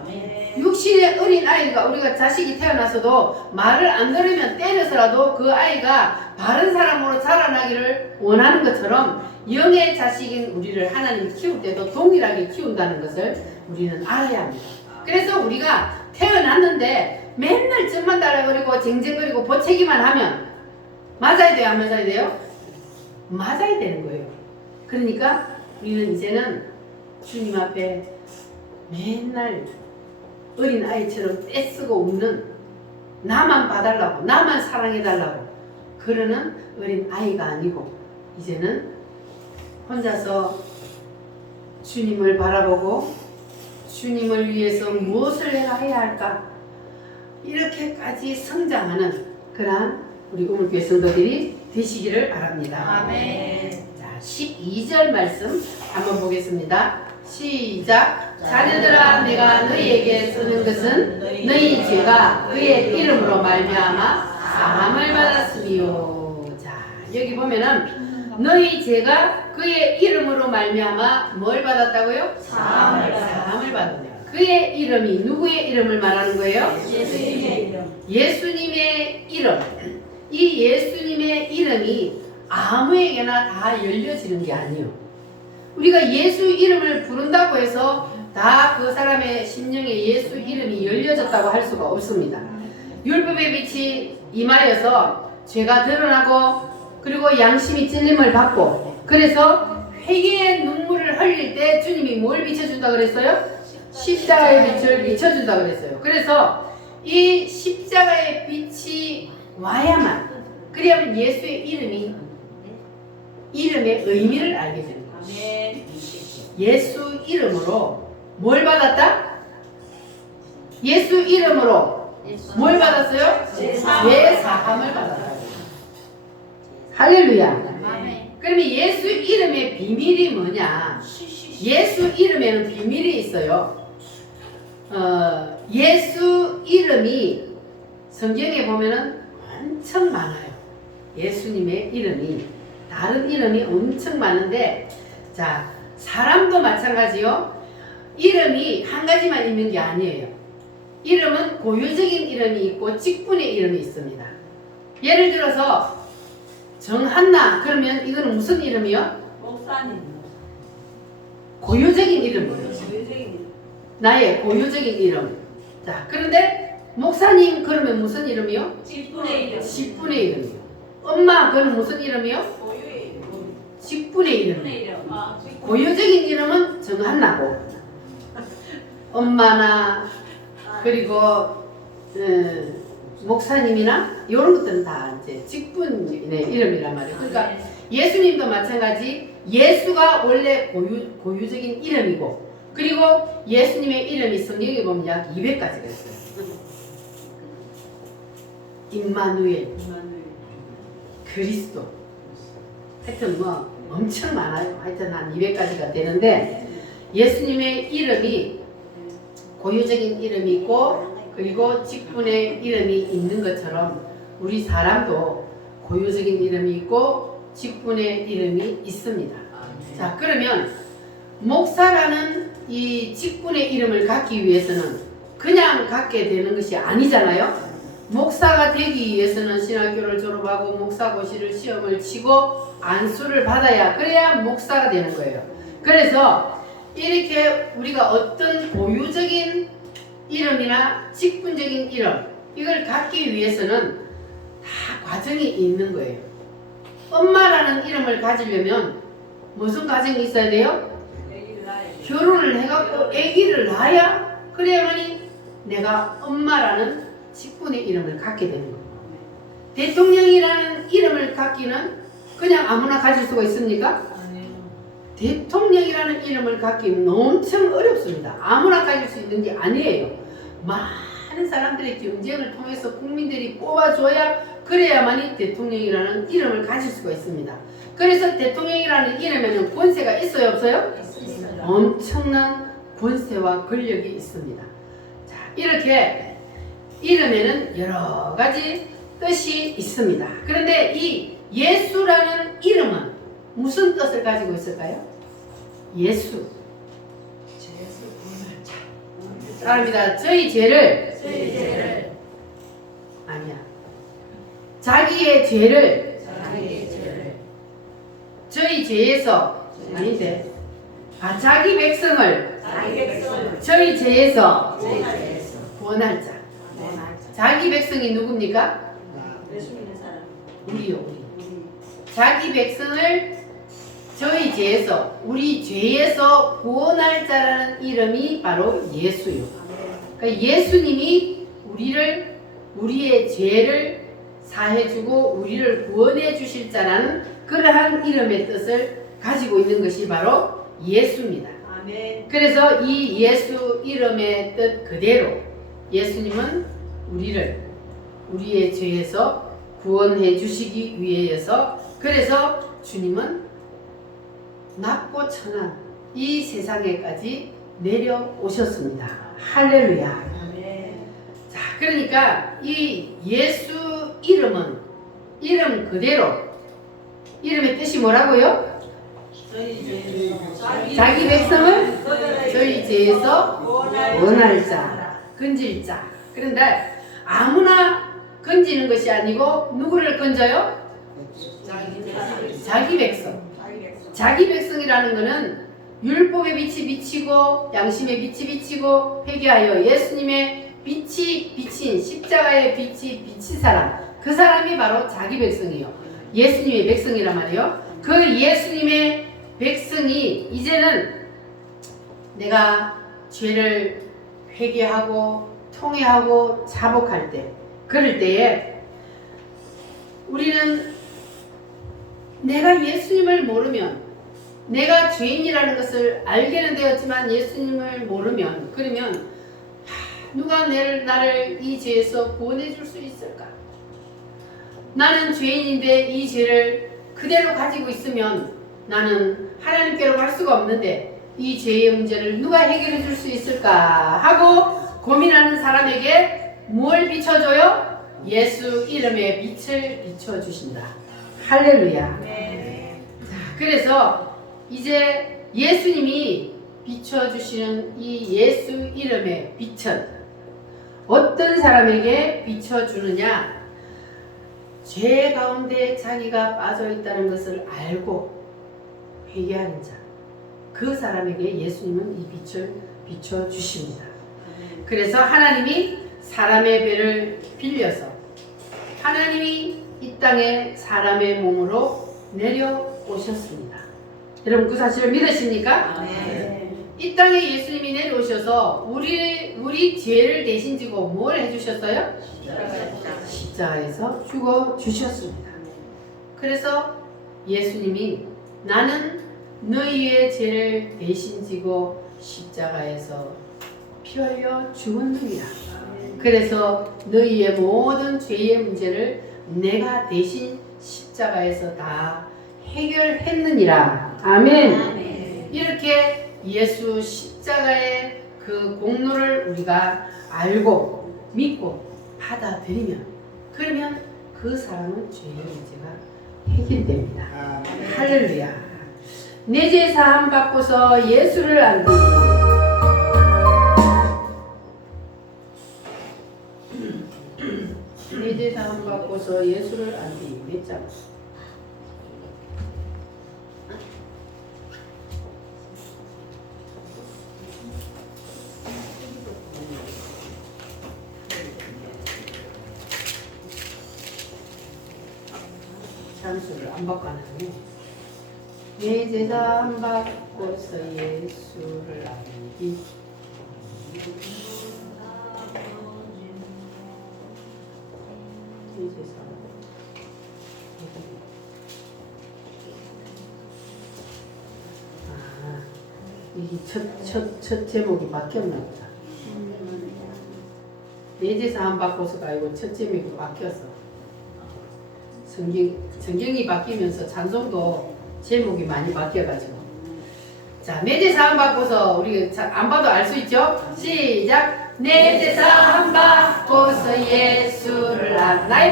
육신의 어린 아이가, 우리가 자식이 태어나서도 말을 안 들으면 때려서라도 그 아이가 바른 사람으로 자라나기를 원하는 것처럼 영의 자식인 우리를 하나님 키울 때도 동일하게 키운다는 것을 우리는 알아야 합니다. 그래서 우리가 태어났는데 맨날 젖만 달라거리고 쟁쟁거리고 보채기만 하면 맞아야 돼요, 안 맞아야 돼요? 맞아야 되는 거예요. 그러니까 우리는 이제는 주님 앞에 맨날 어린 아이처럼 떼쓰고 웃는, 나만 봐달라고, 나만 사랑해달라고 그러는 어린 아이가 아니고 이제는 혼자서 주님을 바라보고 주님을 위해서 무엇을 내가 해야 할까, 이렇게까지 성장하는 그러한 우리 우물교회 성도들이 되시기를 바랍니다. 아멘. 자, 12절 말씀 한번 보겠습니다. 시작. 자녀들아, 내가 너희에게 쓰는 것은 너희 죄가 그의 이름으로 말미암아 사함을 받았으며. 자, 여기 보면은 너희 죄가 그의 이름으로 말미암아 뭘 받았다고요? 사함을 받았네요. 그의 이름이 누구의 이름을 말하는 거예요? 예수님의 이름. 예수님의 이름. 이 예수님의 이름이 아무에게나 다 열려지는 게 아니에요. 우리가 예수 이름을 부른다고 해서 다 그 사람의 심령에 예수 이름이 열려졌다고 할 수가 없습니다. 율법의 빛이 임하여서 죄가 드러나고 그리고 양심이 찔림을 받고 그래서 회개의 눈물을 흘릴 때 주님이 뭘 비춰준다 그랬어요? 십자가의 빛을 비춰준다 그랬어요. 그래서 이 십자가의 빛이 와야만 그래야만 예수의 이름의 의미를 알게 되는 거예요. 아멘. 예수 이름으로 뭘 받았다? 예수 이름으로 뭘 받았어요? 죄 사함을 받았다. 할렐루야. 아멘. 그러면 예수 이름의 비밀이 뭐냐? 예수 이름에는 비밀이 있어요. 예수 이름이 성경에 보면은 엄청 많아요. 예수님의 이름이 다른 이름이 엄청 많은데, 자, 사람도 마찬가지요. 이름이 한 가지만 있는 게 아니에요. 이름은 고유적인 이름이 있고 직분의 이름이 있습니다. 예를 들어서 정한나 그러면 이거는 무슨 이름이요? 목사님. 고유적인 이름이에요. 교회적인 나의 고유적인 이름. 자, 그런데 목사님 그러면 무슨 이름이요? 직분의 이름. 직분의 이름이요. 엄마 그는 무슨 이름이요? 고유의 이름. 직분의 이름. 직분의 이름. 아, 직분. 고유적인 이름은 정한나고 엄마나 그리고 목사님이나 이런 것들은 다 이제 직분의 이름이란 말이에요. 그러니까 예수님도 마찬가지. 예수가 원래 고유적인 이름이고 그리고 예수님의 이름이 성경에 보면 약 200가지가 있어요. 임마누엘, 그리스도. 하여튼 뭐 엄청 많아요. 하여튼 한 200가지가 되는데 예수님의 이름이 고유적인 이름이 있고 그리고 직분의 이름이 있는 것처럼 우리 사람도 고유적인 이름이 있고 직분의 이름이 있습니다. 자, 그러면 목사라는 이 직분의 이름을 갖기 위해서는 그냥 갖게 되는 것이 아니잖아요. 목사가 되기 위해서는 신학교를 졸업하고 목사고시를 시험을 치고 안수를 받아야 그래야 목사가 되는 거예요. 그래서 이렇게 우리가 어떤 고유적인 이름이나 직분적인 이름 이걸 갖기 위해서는 다 과정이 있는 거예요. 엄마라는 이름을 가지려면 무슨 과정이 있어야 돼요? 결혼을 해갖고 아기를 낳아야 그래야만이 내가 엄마라는 직분의 이름을 갖게 되는 거예요. 대통령이라는 이름을 갖기는 그냥 아무나 가질 수가 있습니까? 대통령이라는 이름을 갖기는 엄청 어렵습니다. 아무나 가질 수 있는 게 아니에요. 많은 사람들의 경쟁을 통해서 국민들이 뽑아줘야 그래야만이 대통령이라는 이름을 가질 수가 있습니다. 그래서 대통령이라는 이름에는 권세가 있어요, 없어요? 있습니다. 엄청난 권세와 권력이 있습니다. 자, 이렇게 이름에는 여러 가지 뜻이 있습니다. 그런데 이 예수라는 이름은 무슨 뜻을 가지고 있을까요? 예수. 사람이다. 저희 죄를 아니야. 자기의 죄를 저희 죄에서 아닌데 자기 백성을 저희 죄에서 구원할 자. 자기 백성이 누굽니까? 우리요, 우리. 자기 백성을 저희 죄에서 우리 죄에서 구원할 자라는 이름이 바로 예수요. 그러니까 예수님이 우리의 죄를 사해주고 우리를 구원해 주실 자라는 그러한 이름의 뜻을 가지고 있는 것이 바로 예수입니다. 아멘. 그래서 이 예수 이름의 뜻 그대로 예수님은 우리의 죄에서 구원해 주시기 위해서 그래서 주님은 낮고 천한 이 세상에까지 내려오셨습니다. 할렐루야. 자, 그러니까 이 예수 이름은 이름 그대로 이름의 뜻이 뭐라고요? 자기 백성을 저희 죄에서 원할 자, 건질 자. 그런데 아무나 건지는 것이 아니고 누구를 건져요? 자기 백성. 자기 백성이라는 것은 율법의 빛이 비치고 양심의 빛이 비치고 회개하여 예수님의 빛이 비친 십자가의 빛이 비친 사람, 그 사람이 바로 자기 백성이에요. 예수님의 백성이란 말이에요. 그 예수님의 백성이 이제는 내가 죄를 회개하고 통회하고 자복할 때, 그럴 때에 우리는 내가 예수님을 모르면, 내가 죄인이라는 것을 알게는 되었지만 예수님을 모르면, 그러면 누가 나를 이 죄에서 구원해 줄 수 있을까? 나는 죄인인데 이 죄를 그대로 가지고 있으면 나는 하나님께로 갈 수가 없는데 이 죄의 문제를 누가 해결해 줄 수 있을까 하고 고민하는 사람에게 뭘 비춰줘요? 예수 이름의 빛을 비춰주신다. 할렐루야. 자, 그래서 이제 예수님이 비춰주시는 이 예수 이름의 빛은 어떤 사람에게 비춰주느냐? 죄 가운데 자기가 빠져 있다는 것을 알고 회개하는 자, 그 사람에게 예수님은 이 빛을 비춰주십니다. 그래서 하나님이 사람의 배를 빌려서 하나님이 이 땅에 사람의 몸으로 내려오셨습니다. 여러분 그 사실을 믿으십니까? 네. 이 땅에 예수님이 내려오셔서 우리 죄를 대신 지고 뭘 해주셨어요? 십자가에서 죽어 주셨습니다. 그래서 예수님이 나는 너희의 죄를 대신 지고 십자가에서 피 흘려 죽었느니라. 그래서 너희의 모든 죄의 문제를 내가 대신 십자가에서 다 해결했느니라. 아멘. 이렇게 예수 십자가의 그 공로를 우리가 알고 믿고 받아들이면, 그러면 그 사람은 죄의 문제가 해결됩니다. 할렐루야. 내 죄 사함 받고서 예수를 알고 내 죄 사함 받고서 예수를 알기 몇 장? 장수를 안 바꿔놨네. 내 제사 받고서 예수를 알기. 내 제사. 아, 이게 첫 제목이 바뀌었나 보다. 내 제사 받고서가 아니고 첫 제목이 바뀌었어. 성경이 바뀌면서 찬송도 제목이 많이 바뀌어가지고. 자, 내 제 사함 받고서 우리 안 봐도 알 수 있죠? 시작. 내 제 사함 받고서 예수를 알. 나의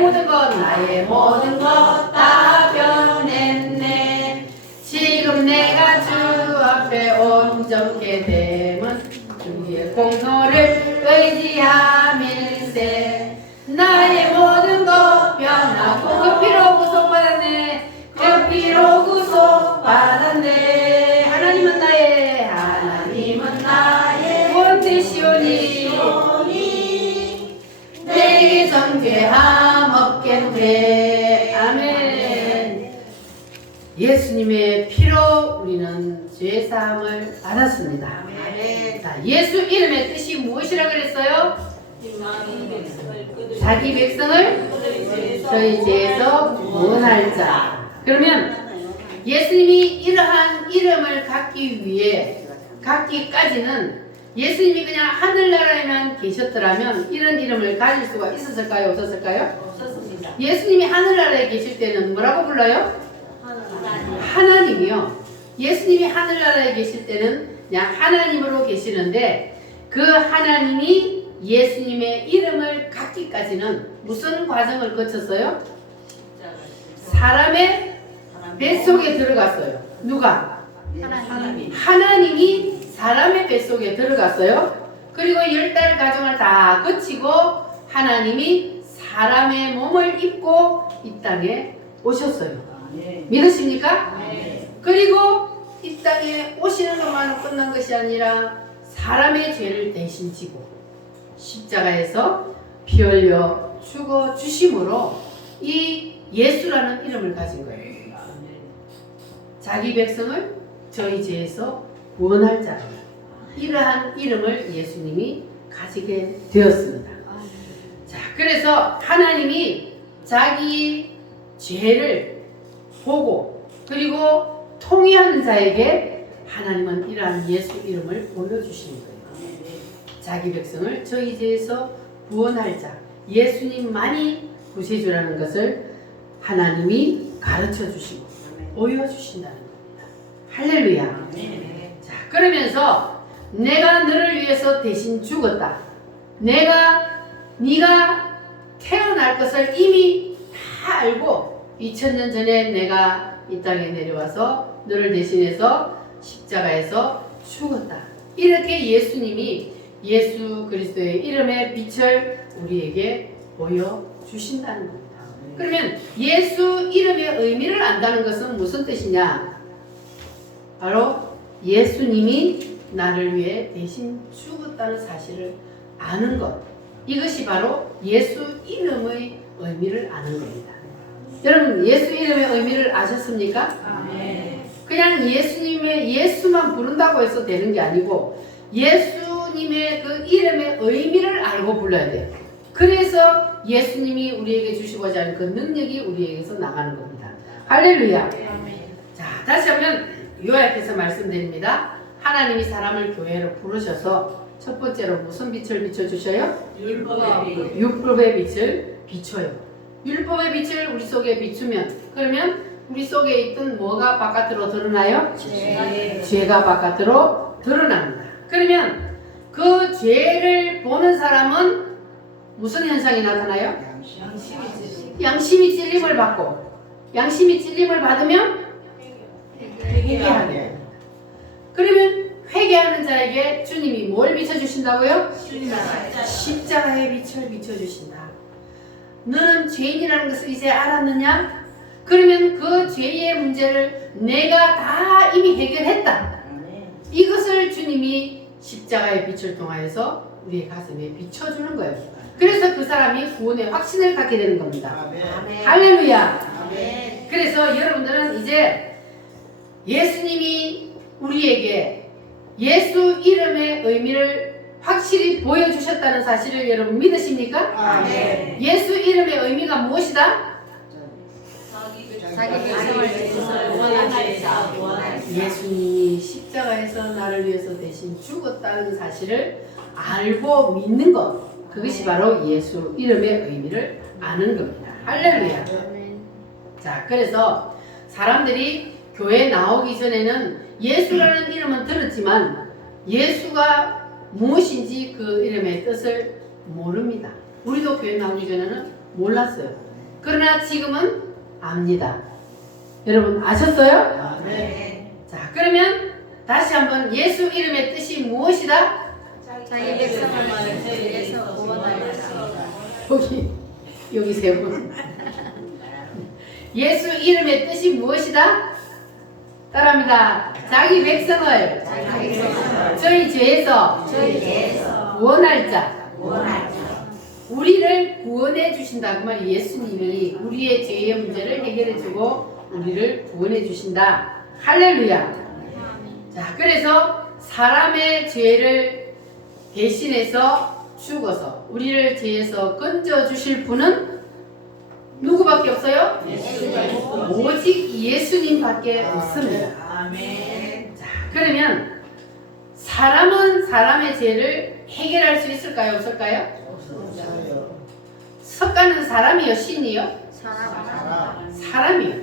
모든 것 다 변했네. 지금 내가 주 앞에 온전케 됨은 주의 공로를 의지함일세. 나의 모든 것 변하고 그 피로 구속받았네. 그 피로 구속받았네. 하나님은 나의 구원 되시오니 내게 정죄함 없겠네. 아멘. 예수님의 피로 우리는 죄사함을 받았습니다. 자, 예수 이름의 뜻이 무엇이라 그랬어요? 자기 백성을 저희 죄에서 구원할 자. 그러면 예수님이 이러한 이름을 갖기까지는 예수님이 그냥 하늘나라에만 계셨더라면 이런 이름을 가질 수가 있었을까요? 없었을까요? 없었습니다. 예수님이 하늘나라에 계실 때는 뭐라고 불러요? 하나님이요. 예수님이 하늘나라에 계실 때는 그냥 하나님으로 계시는데 그 하나님이 예수님의 이름을 갖기까지는 무슨 과정을 거쳤어요? 사람의 뱃속에 들어갔어요. 누가? 하나님이 사람의 뱃속에 들어갔어요. 그리고 10달 과정을 다 거치고 하나님이 사람의 몸을 입고 이 땅에 오셨어요. 믿으십니까? 그리고 이 땅에 오시는 것만 끝난 것이 아니라 사람의 죄를 대신 지고 십자가에서 피 흘려 죽어 주심으로 이 예수라는 이름을 가진 거예요. 자기 백성을 저희 죄에서 구원할 자. 이러한 이름을 예수님이 가지게 되었습니다. 자, 그래서 하나님이 자기 죄를 보고 그리고 통회하는 자에게 하나님은 이러한 예수 이름을 보여주시는 거예요. 자기 백성을 저희 죄에서 구원할 자, 예수님만이 구세주라는 것을 하나님이 가르쳐 주시고 보여주신다는 겁니다. 할렐루야. 자, 그러면서 내가 너를 위해서 대신 죽었다. 네가 태어날 것을 이미 다 알고 2000년 전에 내가 이 땅에 내려와서 너를 대신해서 십자가에서 죽었다. 이렇게 예수님이 예수 그리스도의 이름의 빛을 우리에게 보여주신다는 겁니다. 그러면 예수 이름의 의미를 안다는 것은 무슨 뜻이냐? 바로 예수님이 나를 위해 대신 죽었다는 사실을 아는 것. 이것이 바로 예수 이름의 의미를 아는 겁니다. 여러분, 예수 이름의 의미를 아셨습니까? 그냥 예수님의 예수만 부른다고 해서 되는 게 아니고 예수님의 그 이름의 의미를 알고 불러야 돼요. 그래서 예수님이 우리에게 주시고자 하는 그 능력이 우리에게서 나가는 겁니다. 할렐루야. 자, 다시 한번 요약해서 말씀드립니다. 하나님이 사람을 교회로 부르셔서 첫 번째로 무슨 빛을 비춰주셔요? 율법의 빛을 비춰요. 율법의 빛을 우리 속에 비추면 그러면 우리 속에 있던 뭐가 바깥으로 드러나요? 죄가 바깥으로 드러납니다. 그러면 그 죄를 보는 사람은 무슨 현상이 나타나요? 양심이 찔림을 받고 양심이 찔림을 받으면 회개하게 됩니다. 그러면 회개하는 자에게 주님이 뭘 비춰주신다고요? 십자가의 빛을 비춰주신다. 너는 죄인이라는 것을 이제 알았느냐? 그러면 그 죄의 문제를 내가 다 이미 해결했다. 이것을 주님이 십자가의 빛을 통하여서 우리의 가슴에 비춰주는 거예요. 그래서 그 사람이 구원의 확신을 갖게 되는 겁니다. 할렐루야. 그래서 여러분들은 이제 예수님이 우리에게 예수 이름의 의미를 확실히 보여주셨다는 사실을 여러분 믿으십니까? 예수 이름의 의미가 무엇이다? 자기 백성을 대신해서 구원할 자. 예수님이 십자가에서 나를 위해서 대신 죽었다는 사실을 알고 믿는 것. 그것이 바로 예수 이름의 의미를 아는 겁니다. 할렐루야. 자, 그래서 사람들이 교회 나오기 전에는 예수라는 이름은 들었지만 예수가 무엇인지 그 이름의 뜻을 모릅니다. 우리도 교회 나오기 전에는 몰랐어요. 그러나 지금은 압니다. 여러분 아셨어요? 자, 그러면 다시 한번 예수 이름의 뜻이 무엇이다? 자기 백성을 위해서 구원할 자. 여기 세 분. 예수 이름의 뜻이 무엇이다? 따라합니다. 자기 백성을 저희 죄에서 구원할 자. 우리를 구원해 주신다. 그 말이 예수님이 우리의 죄의 문제를 해결해 주고 우리를 구원해 주신다. 할렐루야. 자, 그래서 사람의 죄를 대신해서 죽어서 우리를 죄에서 건져 주실 분은 누구밖에 없어요? 오직 예수님밖에 없습니다. 자, 그러면 사람은 사람의 죄를 해결할 수 있을까요? 없을까요? 석가는 사람이요? 신이요? 사람. 사람이요.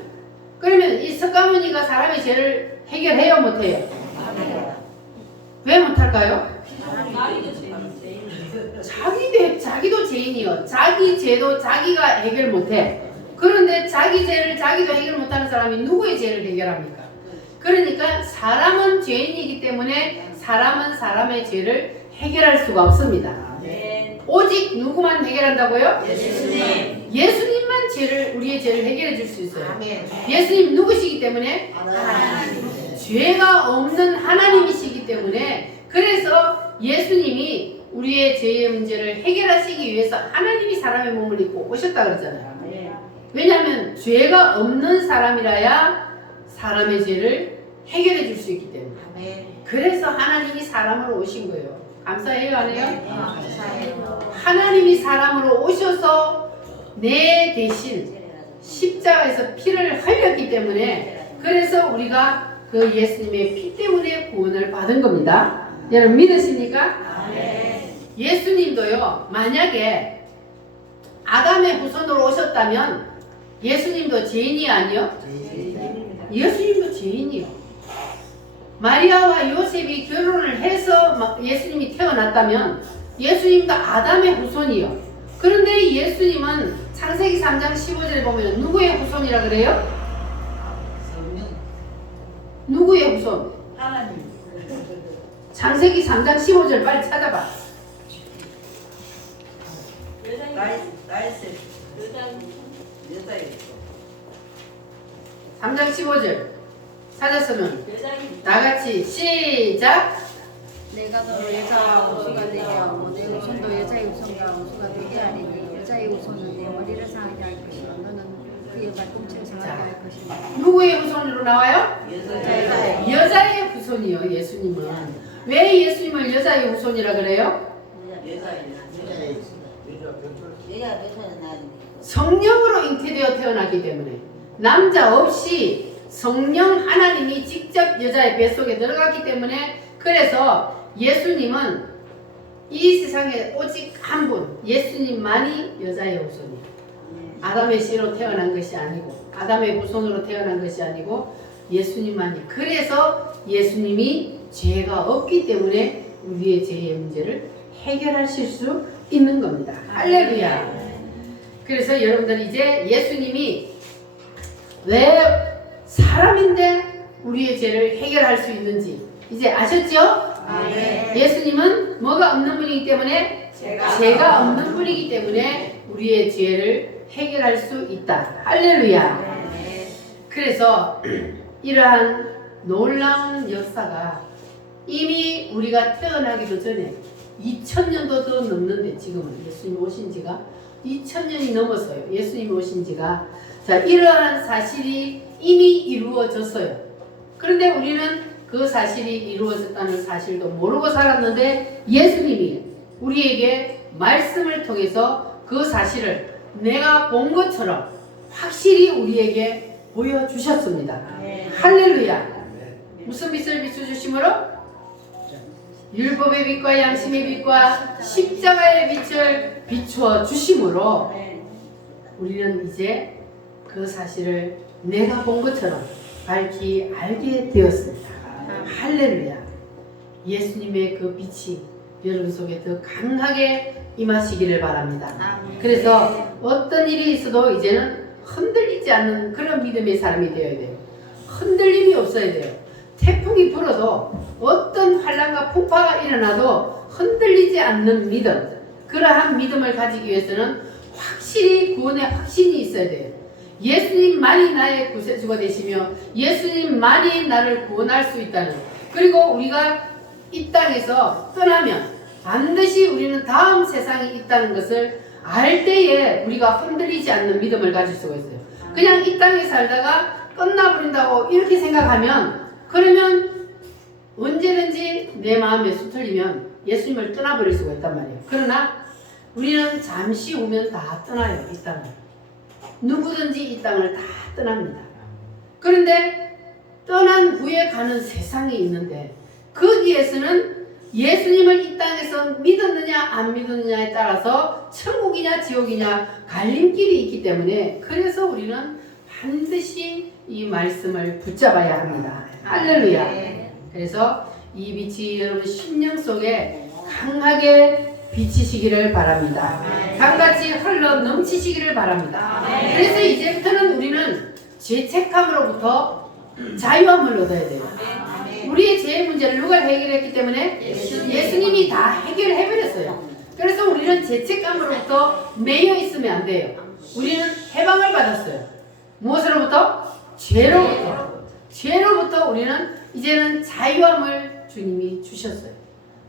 그러면 이 석가모니가 사람의 죄를 해결해요? 못해요? 왜 못할까요? 자기도 죄인이요. 자기 죄도 자기가 해결 못해. 그런데 자기 죄를 자기도 해결 못하는 사람이 누구의 죄를 해결합니까? 그러니까 사람은 죄인이기 때문에 사람은 사람의 죄를 해결할 수가 없습니다. 오직 누구만 해결한다고요? 예수님만 우리의 죄를 해결해 줄 수 있어요. 예수님 누구시기 때문에? 죄가 없는 하나님이시기 때문에, 그래서 예수님이 우리의 죄의 문제를 해결하시기 위해서 하나님이 사람의 몸을 입고 오셨다 그러잖아요. 왜냐하면 죄가 없는 사람이라야 사람의 죄를 해결해 줄 수 있기 때문에. 그래서 하나님이 사람으로 오신 거예요. 감사해요, 안 해요? 하나님이 사람으로 오셔서 내 대신 십자가에서 피를 흘렸기 때문에, 그래서 우리가 그 예수님의 피 때문에 구원을 받은 겁니다. 여러분 믿으십니까? 예수님도요, 만약에 아담의 후손으로 오셨다면 예수님도 죄인이 아니요? 예수님도 죄인이요. 마리아와 요셉이 결혼을 해서 예수님이 태어났다면 예수님도 아담의 후손이요. 그런데 예수님은 창세기 3장 15절에 보면 누구의 후손이라 그래요? 누구의 후손? 하나님. 창세기 3장 15절 빨리 찾아봐. 나이스. 3장 15절 찾았으면 다같이 시작. 내가 너를 여자와 우수가 되게 하고 내 우선도 여자의 우선과 우수가 되게 하리니 여자의 우선은 내 머리를 상하게 할 것이요 너는 그의 발꿈치를 상하게 할 것이다. 누구의 후손으로 나와요? 여자의 후손이요. 예수님은 왜 예수님을 여자의 후손이라 그래요? 성령으로 잉태되어 태어났기 때문에, 남자 없이 성령 하나님이 직접 여자의 뱃속에 들어갔기 때문에, 그래서 예수님은 이 세상에 오직 한 분, 예수님만이 여자의 후손이에요. 아담의 씨로 태어난 것이 아니고 아담의 후손으로 태어난 것이 아니고 예수님만이. 그래서 예수님이 죄가 없기 때문에 우리의 죄의 문제를 해결하실 수 있는 겁니다. 할렐루야. 그래서 여러분들 이제 예수님이 왜 사람인데 우리의 죄를 해결할 수 있는지 이제 아셨죠? 예수님은 뭐가 없는 분이기 때문에, 죄가 없는 분이기 때문에 우리의 죄를 해결할 수 있다. 할렐루야. 그래서 이러한 놀라운 역사가 이미 우리가 태어나기도 전에 2000년도 더 넘는데, 지금은 예수님 오신 지가 2000년이 넘었어요. 예수님 오신 지가. 자, 이러한 사실이 이미 이루어졌어요. 그런데 우리는 그 사실이 이루어졌다는 사실도 모르고 살았는데, 예수님이 우리에게 말씀을 통해서 그 사실을 내가 본 것처럼 확실히 우리에게 보여주셨습니다. 할렐루야. 무슨 빛을 비춰주심으로? 율법의 빛과 양심의 빛과 십자가의 빛을 비추어 주심으로 우리는 이제 그 사실을 내가 본 것처럼 밝히 알게 되었습니다. 할렐루야. 예수님의 그 빛이 여러분 속에 더 강하게 임하시기를 바랍니다. 그래서 어떤 일이 있어도 이제는 흔들리지 않는 그런 믿음의 사람이 되어야 돼요. 흔들림이 없어야 돼요. 태풍이 불어도 어떤 환란과 풍파가 일어나도 흔들리지 않는 믿음, 그러한 믿음을 가지기 위해서는 확실히 구원의 확신이 있어야 돼요. 예수님만이 나의 구세주가 되시며 예수님만이 나를 구원할 수 있다는, 그리고 우리가 이 땅에서 떠나면 반드시 우리는 다음 세상이 있다는 것을 알 때에 우리가 흔들리지 않는 믿음을 가질 수가 있어요. 그냥 이 땅에 살다가 끝나버린다고 이렇게 생각하면, 그러면 언제든지 내 마음에 수틀리면 예수님을 떠나버릴 수가 있단 말이에요. 그러나 우리는 잠시 후면 다 떠나요. 이 땅을. 누구든지 이 땅을 다 떠납니다. 그런데 떠난 후에 가는 세상이 있는데, 거기에서는 예수님을 이 땅에서 믿었느냐 안 믿었느냐에 따라서 천국이냐 지옥이냐 갈림길이 있기 때문에 그래서 우리는 반드시 이 말씀을 붙잡아야 합니다. 할렐루야. 그래서 이 빛이 여러분 심령 속에 강하게 비치시기를 바랍니다. 강같이 흘러 넘치시기를 바랍니다. 그래서 이제부터는 우리는 죄책감으로부터 자유함을 얻어야 돼요. 우리의 죄의 문제를 누가 해결했기 때문에 예수님이 다 해결해버렸어요. 그래서 우리는 죄책감으로부터 매여 있으면 안 돼요. 우리는 해방을 받았어요. 무엇으로부터? 죄로부터 우리는 이제는 자유함을 주님이 주셨어요.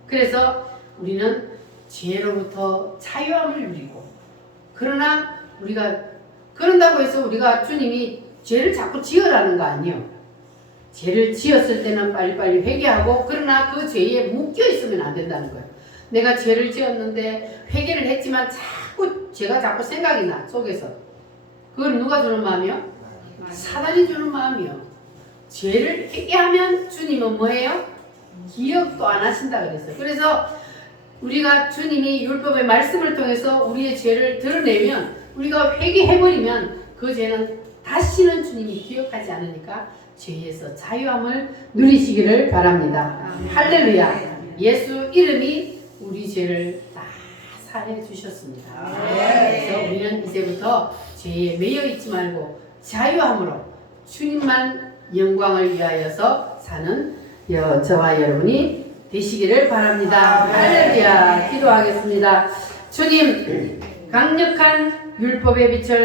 그래서 우리는 죄로부터 자유함을 누리고, 그러나 우리가 그런다고 해서 우리가 주님이 죄를 자꾸 지으라는 거 아니에요. 죄를 지었을 때는 빨리빨리 회개하고, 그러나 그 죄에 묶여 있으면 안 된다는 거예요. 내가 죄를 지었는데 회개를 했지만 죄가 자꾸 생각이 나, 속에서. 그걸 누가 주는 마음이요? 사단이 주는 마음이요. 죄를 회개하면 주님은 뭐예요? 기억도 안 하신다 그랬어요. 그래서 우리가 주님이 율법의 말씀을 통해서 우리의 죄를 드러내면, 우리가 회개해버리면 그 죄는 다시는 주님이 기억하지 않으니까 죄에서 자유함을 누리시기를 바랍니다. 할렐루야. 예수 이름이 우리 죄를 다 사해 주셨습니다. 그래서 우리는 이제부터 죄에 매여 있지 말고 자유함으로 주님만 영광을 위하여서 사는 저와 여러분이 되시기를 바랍니다. 할렐루야. 기도하겠습니다. 주님, 강력한 율법의 빛을